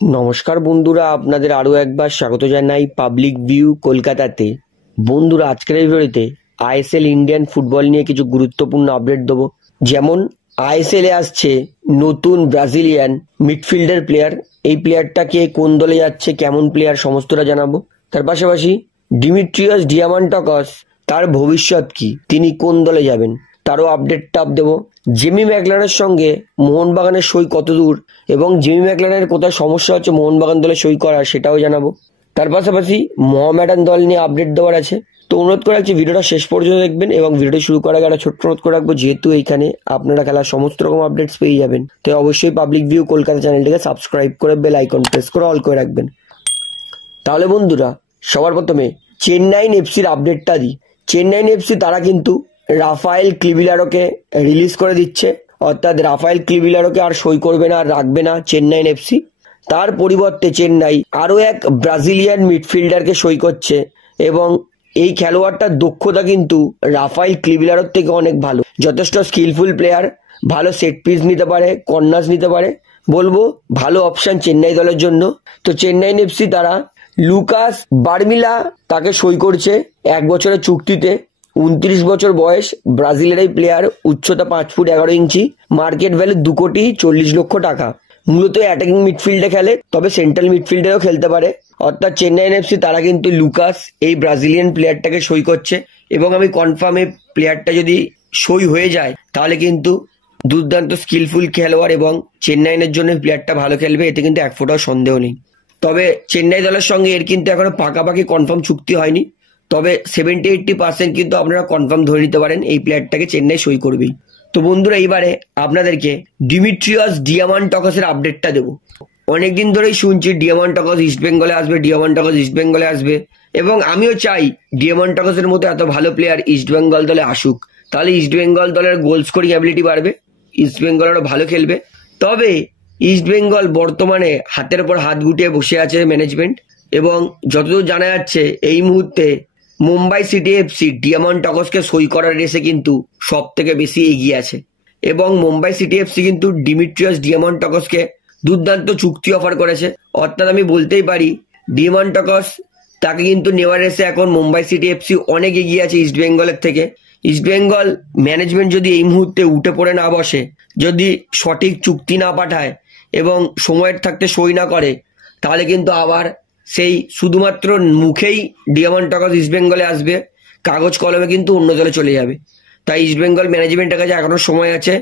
নমস্কার বন্ধুরা, আপনাদের আরও একবার স্বাগত জানাই পাবলিক ভিউ কলকাতাতে। বন্ধুরা, আজকের এই ভিডিওতে আইএসএল ইন্ডিয়ান ফুটবল নিয়ে কিছু গুরুত্বপূর্ণ আপডেট দেবো। যেমন আইএসএল এ আসছে নতুন ব্রাজিলিয়ান মিডফিল্ডার প্লেয়ার। এই প্লেয়ারটাকে কোন দলে যাচ্ছে, কেমন প্লেয়ার, সমস্তটা জানাবো। তার পাশাপাশি ডিমিট্রিয়াস ডিয়ামান্টাকস, তার ভবিষ্যৎ কি, তিনি কোন দলে যাবেন, তারও আপডেটটা দেবো। জিমি ম্যাকলারেনের সঙ্গে মোহনবাগানের সই কত দূর এবং জিমি ম্যাকলারেনের কোথায় সমস্যা হচ্ছে মোহনবাগান দলে সই করার, সেটাও জানাবো। তার পাশাপাশি মোহামেডান দল নিয়ে আপডেট দেওয়ার আছে। তো অনুরোধ করে রাখছি ভিডিওটা শেষ পর্যন্ত দেখবেন এবং ভিডিওটি শুরু করার আগে একটা ছোট্ট অনুরোধ করে রাখবো, যেহেতু এইখানে আপনারা খেলার সমস্ত রকম আপডেটস পেয়ে যাবেন, তো অবশ্যই পাবলিক ভিউ কলকাতা চ্যানেলটিকে সাবস্ক্রাইব করে বেল আইকন প্রেস করে অল করে রাখবেন। তাহলে বন্ধুরা, সবার প্রথমে চেন্নাইন এফসির আপডেটটা দিই। চেন্নাইন এফসি তারা কিন্তু রাফায়েল ক্লিভিলারোকে রিলিজ করে দিচ্ছে, অর্থাৎ রাফায়েল ক্লিভিলারোকে আর সই করবে না, আর রাখবে না চেন্নাইন এফসি। তার পরিবর্তে চেন্নাই আরও এক ব্রাজিলিয়ান মিডফিল্ডারকে সই করছে এবং এই খেলোয়াড়টার দক্ষতা কিন্তু রাফায়েল ক্লিভিলারোর থেকে অনেক ভালো। যথেষ্ট স্কিলফুল প্লেয়ার, ভালো সেট পিস নিতে পারে, কর্নার্স নিতে পারে, বলবো ভালো অপশন চেন্নাই দলের জন্য। তো চেন্নাইন এফসি তারা লুকাস বার্মিলা তাকে সই করছে 1 বছরের চুক্তিতে। 29 বছর বয়স, ব্রাজিলের এই প্লেয়ার, উচ্চতা 5 ফুট 11 ইঞ্চি, মার্কেট ভ্যালু 2,40,00,000 টাকা। মূলত অ্যাটাকিং মিডফিল্ডে খেলে, তবে সেন্ট্রাল মিডফিল্ডেও খেলতে পারে। অর্থাৎ চেন্নাইন এফসি তারা কিন্তু লুকাস এই ব্রাজিলিয়ান প্লেয়ারটাকে সই করছে এবং আমি কনফার্ম এই প্লেয়ারটা যদি সই হয়ে যায় তাহলে কিন্তু দুর্দান্ত স্কিলফুল খেলোয়াড় এবং চেন্নাইনের জন্য প্লেয়ারটা ভালো খেলবে, এতে কিন্তু এক ফোঁটাও সন্দেহ নেই। তবে চেন্নাই দলের সঙ্গে এর কিন্তু এখনো পাকাপাকি কনফার্ম চুক্তি হয়নি, তবে 70-80% কিন্তু আপনারা কনফার্ম ধরে নিতে পারেন এই প্লেয়ারটাকে চেন্নাই সই করবেই। তো বন্ধুরা, এইবারে আপনাদেরকে ডিমিট্রিয়াস ডিয়ামান্টাকসের আপডেটটা দেবো। অনেকদিন ধরেই শুনছি ডিয়ামান্টাকস ইস্ট বেঙ্গলে আসবে, ডিয়ামান্টাকস ইস্ট বেঙ্গলে আসবে, এবং আমিও চাই ডিয়ামান্টাকসের মতো এত ভালো প্লেয়ার ইস্ট বেঙ্গল দলে আসুক। তাহলে ইস্ট বেঙ্গল দলের গোল স্কোরিং অ্যাবিলিটি বাড়বে, ইস্ট বেঙ্গল আরও ভালো খেলবে। তবে ইস্ট বেঙ্গল বর্তমানে হাতের উপর হাত গুটিয়ে বসে আছে ম্যানেজমেন্ট, এবং যতদূর জানা যাচ্ছে এই মুহূর্তে মুম্বাই সিটি এফসি ডিয়ামান্টাকসকে সই করার রেসে কিন্তু সব থেকে বেশি এগিয়ে আছে, এবং মুম্বাই সিটি এফসি কিন্তু ডিমিট্রিয়াস ডিয়ামান্টাকসকে দুর্দান্ত চুক্তি অফার করেছে। অর্থাৎ আমি বলতেই পারি ডিয়ামান্টাকস তাকে কিন্তু নেওয়ার রেসে এখন মুম্বাই সিটি এফসি অনেক এগিয়ে আছে ইস্ট বেঙ্গলের থেকে। ইস্ট বেঙ্গল ম্যানেজমেন্ট যদি এই মুহূর্তে উঠে পড়ে না বসে, যদি সঠিক চুক্তি না পাঠায় এবং সময়ের থাকতে সই না করে, তাহলে কিন্তু আবার সেই শুধুমাত্র মুখেই ডিয়ামান্টাকস ইস্ট বেঙ্গলে আসবে, কাগজ কলমে কিন্তু অন্য দলে চলে যাবে। তাই ইস্ট বেঙ্গল ম্যানেজমেন্টের কাছে এখনো সময় আছে,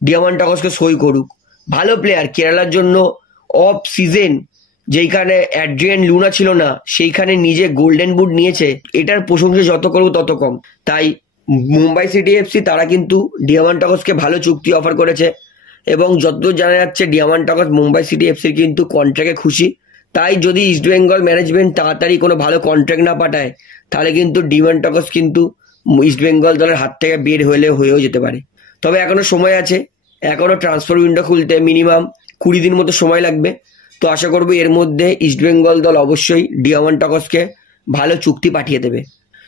ডিয়ামান্টাকসকে সই করুক। ভালো প্লেয়ার, কেরালার জন্য অফ সিজন যেইখানে অ্যাড্রিয়ান লুনা ছিল না, সেইখানে নিজে গোল্ডেন বুট নিয়েছে, এটার প্রশংসা যত করবো তত কম। তাই মুম্বাই সিটি এফসি তারা কিন্তু ডিয়ামান্টাকসকে ভালো চুক্তি অফার করেছে, এবং যতদূর জানা যাচ্ছে ডিয়ামান্টাকস মুম্বাই সিটি এফসির কিন্তু কন্ট্রাক্টে খুশি। তাই যদি ইস্ট বেঙ্গল ম্যানেজমেন্ট তাড়াতাড়ি কোনো ভালো কন্ট্রাক্ট না পাঠায়, তাহলে কিন্তু ডিয়ামান্টাকস কিন্তু ইস্ট বেঙ্গল দলের হাত থেকে বের হয়েও যেতে পারে। তবে এখনো সময় আছে, এখনো ট্রান্সফার উইন্ডো খুলতে মিনিমাম 20 দিন মতো সময় লাগবে। তো আশা করবো এর মধ্যে ইস্ট বেঙ্গল দল অবশ্যই ডিয়ামান্টাকসকে ভালো চুক্তি পাঠিয়ে দেবে।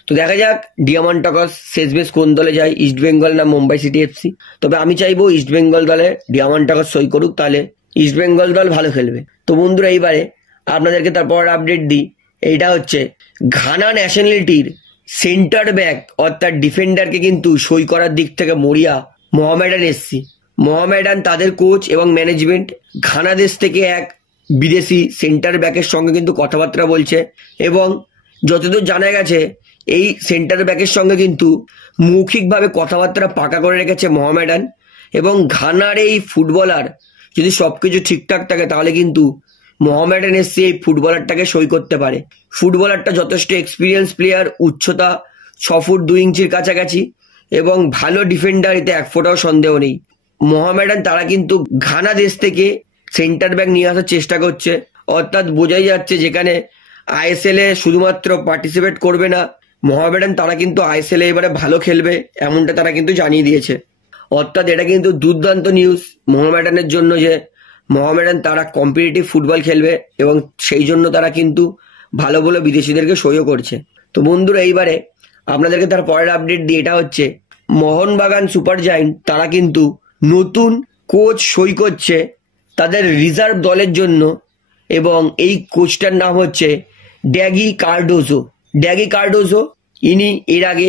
তো দেখা যাক ডিয়ামান্টাকস শেষমেশ কোন দলে যায়, ইস্ট বেঙ্গল না মুম্বাই সিটি এফসি। তবে আমি চাইবো ইস্ট বেঙ্গল দলে ডিয়ামান্টাকস সই করুক, তাহলে ইস্ট বেঙ্গল দল ভালো খেলবে। তো বন্ধুরা, এইবারে আপনাদেরকে তারপর আপডেট দিই। এইটা হচ্ছে ঘানা ন্যাশনালিটির সেন্টার ব্যাক অর্থাৎ ডিফেন্ডারকে কিন্তু সই করার দিক থেকে মরিয়া মোহামেডান এসসি। মোহামেডান তাদের কোচ এবং ম্যানেজমেন্ট ঘানা দেশ থেকে এক বিদেশি সেন্টার ব্যাকের সঙ্গে কিন্তু কথাবার্তা বলছে, এবং যতদূর জানা গেছে এই সেন্টার ব্যাকের সঙ্গে কিন্তু মৌখিকভাবে কথাবার্তা পাকা করে রেখেছে মোহামেডান। এবং ঘানার এই ফুটবলার যদি সবকিছু ঠিকঠাক থাকে, তাহলে কিন্তু মোহামেডান এসসি এই ফুটবলারটাকে সই করতে পারে। ফুটবলারটা যথেষ্ট এক্সপিরিয়েন্স প্লেয়ার, উচ্চতা 6 ফুট 2 ইঞ্চির কাছাকাছি, এবং ভালো ডিফেন্ডার, এতে এক ফোঁটাও সন্দেহ নেই। মোহামেডান তারা কিন্তু ঘানা দেশ থেকে সেন্টার ব্যাক নিয়ে আসার চেষ্টা করছে, অর্থাৎ বোঝাই যাচ্ছে যেখানে আইএসএল এ শুধুমাত্র পার্টিসিপেট করবে না, মোহামেডান তারা কিন্তু আইএসএল এ এবারে ভালো খেলবে, এমনটা তারা কিন্তু জানিয়ে দিয়েছে। অর্থাৎ এটা কিন্তু দুর্দান্ত নিউজ মোহামেডানের জন্য, যে মোহামেডান তারা কম্পিটিটিভ ফুটবল খেলবে এবং সেই জন্য তারা কিন্তু ভালো ভালো বিদেশিদেরকে সইও করছে। তো বন্ধুরা, এইবারে আপনাদেরকে তার পরের আপডেট দিয়ে, এটা হচ্ছে মোহনবাগান সুপার জায়ান্ট তারা কিন্তু নতুন কোচ সই করছে তাদের রিজার্ভ দলের জন্য, এবং এই কোচটার নাম হচ্ছে ড্যাগি কার্ডোজো। ইনি এর আগে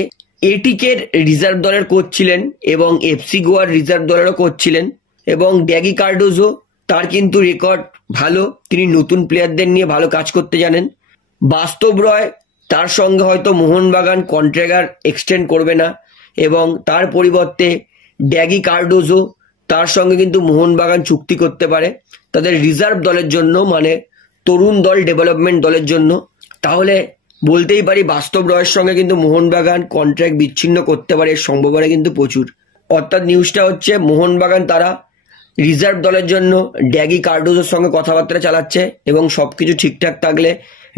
এটিকের রিজার্ভ দলের কোচ ছিলেন এবং এফসি গোয়ার রিজার্ভ দলেরও কোচ ছিলেন। এবং ড্যাগি কার্ডোজো তার কিন্তু রেকর্ড ভালো, তিনি নতুন প্লেয়ারদের নিয়ে ভালো কাজ করতে জানেন। বাস্তব রয় তার সঙ্গে হয়তো মোহনবাগান কন্ট্রাক্ট এক্সটেন্ড করবে না এবং তার পরিবর্তে ড্যাগি কার্ডোজো তার সঙ্গে কিন্তু মোহনবাগান চুক্তি করতে পারে তাদের রিজার্ভ দলের জন্য, মানে তরুণ দল, ডেভেলপমেন্ট দলের জন্য। তাহলে বলতেই পারি বাস্তব রয়ের সঙ্গে কিন্তু মোহনবাগান কন্ট্রাক্ট বিচ্ছিন্ন করতে পারে, এর সম্ভাবনা কিন্তু প্রচুর। অর্থাৎ নিউজটা হচ্ছে মোহনবাগান তারা রিজার্ভ দলের জন্য ড্যাগি কার্ডোজোর সঙ্গে কথাবার্তা চালাচ্ছে এবং সবকিছু ঠিকঠাক থাকলে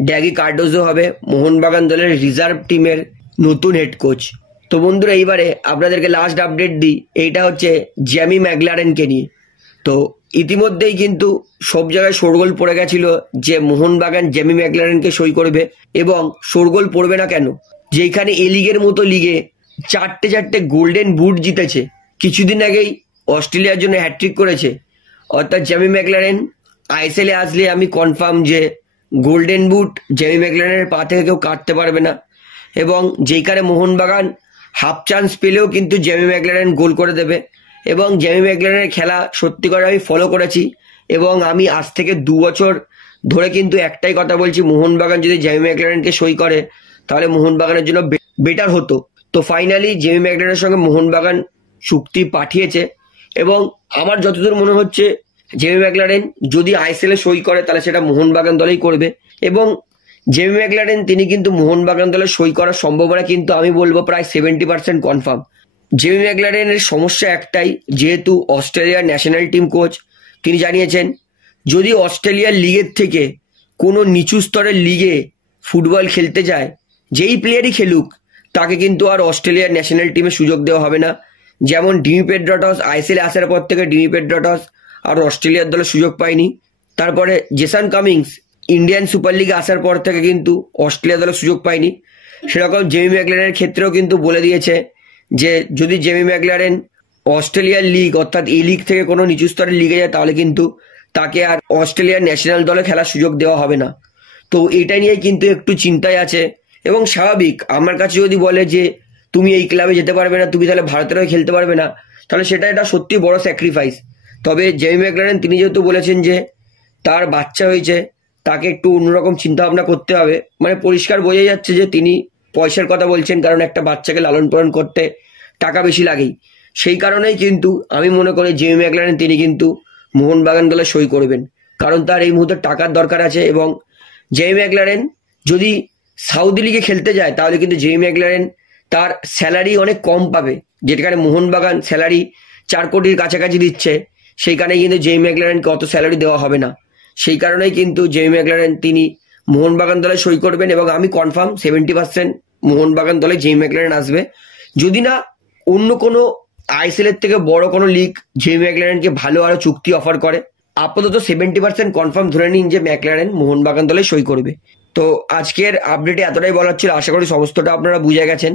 ড্যাগি কার্ডোজো হবে মোহনবাগান দলের রিজার্ভ টিমের নতুন হেড কোচ। তো বন্ধুরা, এইবারে আপনাদেরকে লাস্ট আপডেট দিই, এইটা হচ্ছে জ্যামি ম্যাকলারেনকে নিয়ে। তো ইতিমধ্যেই কিন্তু সব জায়গায় শোরগোল পড়ে গেছিল যে মোহনবাগান জ্যামি ম্যাকলারেনকে সই করবে, এবং শোরগোল পড়বে না কেন, যেখানে এ লিগের মতো লিগে চারটে গোল্ডেন বুট জিতেছে, কিছুদিন আগেই অস্ট্রেলিয়ার জন্য হ্যাট্রিক করেছে। অর্থাৎ জ্যামি ম্যাকলারেন আইএসএলে আসলে আমি কনফার্ম যে গোল্ডেন বুট জ্যামি ম্যাকলারেনের পা থেকে কেউ কাটতে পারবে না। এবং যেইখানে মোহনবাগান হাফ চান্স পেলেও কিন্তু জ্যামি ম্যাকলারেন গোল করে দেবে। এবং জ্যামি ম্যাকলারেনের খেলা সত্যি করে আমি ফলো করেছি এবং আমি আজ থেকে 2 বছর ধরে কিন্তু একটাই কথা বলছি, মোহনবাগান যদি জ্যামি ম্যাকলারেনকে সই করে তাহলে মোহনবাগানের জন্য বেটার হতো। তো ফাইনালি জ্যামি ম্যাকলারেনের সঙ্গে মোহনবাগান চুক্তি পাঠিয়েছে এবং আমার যতদূর মনে হচ্ছে জ্যামি ম্যাকলারেন যদি আইএসএল এ সই করে তাহলে সেটা মোহনবাগান দলেই করবে। এবং জ্যামি ম্যাকলারেন তিনি কিন্তু মোহনবাগান দলে সই করার সম্ভাবনা কিন্তু আমি বলবো প্রায় 70% কনফার্ম। জ্যামি ম্যাকলারেনের সমস্যা একটাই, যেহেতু অস্ট্রেলিয়ার ন্যাশনাল টিম কোচ, তিনি জানিয়েছেন যদি অস্ট্রেলিয়ার লিগের থেকে কোনো নিচু স্তরের লিগে ফুটবল খেলতে যায়, যেই প্লেয়ারই খেলুক তাকে কিন্তু আর অস্ট্রেলিয়ার ন্যাশনাল টিমে সুযোগ দেওয়া হবে না। যেমন ডিমি পেড্রোটস আইএসএল আসার পর থেকে ডিমি পেড্রোটস আর অস্ট্রেলিয়ার দলে সুযোগ পায়নি। তারপরে জেসন কামিংস ইন্ডিয়ান সুপার লিগে আসার পর থেকে কিন্তু অস্ট্রেলিয়া দলে সুযোগ পায়নি। সেরকম জ্যামি ম্যাকলারেনের ক্ষেত্রেও কিন্তু বলে দিয়েছে যে যদি জ্যামি ম্যাকলারেন অস্ট্রেলিয়ার লিগ অর্থাৎ এই লিগ থেকে কোনো নিচু স্তরের লিগে যায় তাহলে কিন্তু তাকে আর অস্ট্রেলিয়ার ন্যাশনাল দলে খেলার সুযোগ দেওয়া হবে না। তো এটা নিয়ে কিন্তু একটু চিন্তায় আছে এবং স্বাভাবিক। আমার কাছে যদি বলে যে তুমি এই ক্লাবে যেতে পারবে না, তুমি তাহলে ভারতের হয়ে খেলতে পারবে না, তাহলে সেটা একটা সত্যি বড় স্যাক্রিফাইস। তবে জ্যামি ম্যাকলারেন তিনি যেহেতু বলেছেন যে তার বাচ্চা হয়েছে, তাকে একটু অন্যরকম চিন্তা ভাবনা করতে হবে, মানে পরিষ্কার বোঝা যাচ্ছে যে তিনি পয়সার কথা বলছেন, কারণ একটা বাচ্চাকে লালন পালন করতে টাকা বেশি লাগেই। সেই কারণেই কিন্তু আমি মনে করি জ্যামি ম্যাকলারেন তিনি কিন্তু মোহনবাগান দলে সই করবেন, কারণ তার এই মুহূর্তে টাকার দরকার আছে। এবং জ্যামি ম্যাকলারেন যদি সাউদি লিগে খেলতে যায় তাহলে কিন্তু জ্যামি ম্যাকলারেন তার স্যালারি অনেক কম পাবে, যেখানে মোহনবাগান স্যালারি 4 কোটির কাছাকাছি দিচ্ছে, সেইখানে কিন্তু জ্যামি ম্যাকলারেনকে অত স্যালারি দেওয়া হবে না। সেই কারণেই কিন্তু জ্যামি ম্যাকলারেন তিনি মোহনবাগান দলে সই করবেন এবং আমি কনফার্ম 70% মোহনবাগান দলে জ্যামি ম্যাকলারেন আসবে। যদি না অন্য কোনো আইএসএল এর থেকে বড় কোনো লিগ জ্যামি ম্যাকলারেনকে ভালো আরো চুক্তি অফার করে, আপাতত 70% কনফার্ম ধরে নিন যে ম্যাকলারেন মোহনবাগান দলে সই করবে। তো আজকের আপডেটে এতটাই বলার ছিল, আশা করি সমস্তটা আপনারা বুঝে গেছেন।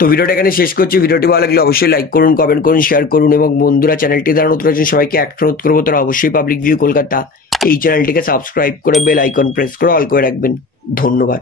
তো ভিডিওটা এখানে শেষ করছি। ভিডিওটি ভালো লাগলে অবশ্যই লাইক করুন, কমেন্ট করুন, শেয়ার করুন এবং বন্ধুরা চ্যানেলটি যারা নতুন আছেন সবাইকে অনুরোধ করবো তারা অবশ্যই পাবলিক ভিউ কলকাতা এই চ্যানেলটিকে সাবস্ক্রাইব করে বেল আইকন প্রেস করে অল করে রাখবেন। ধন্যবাদ।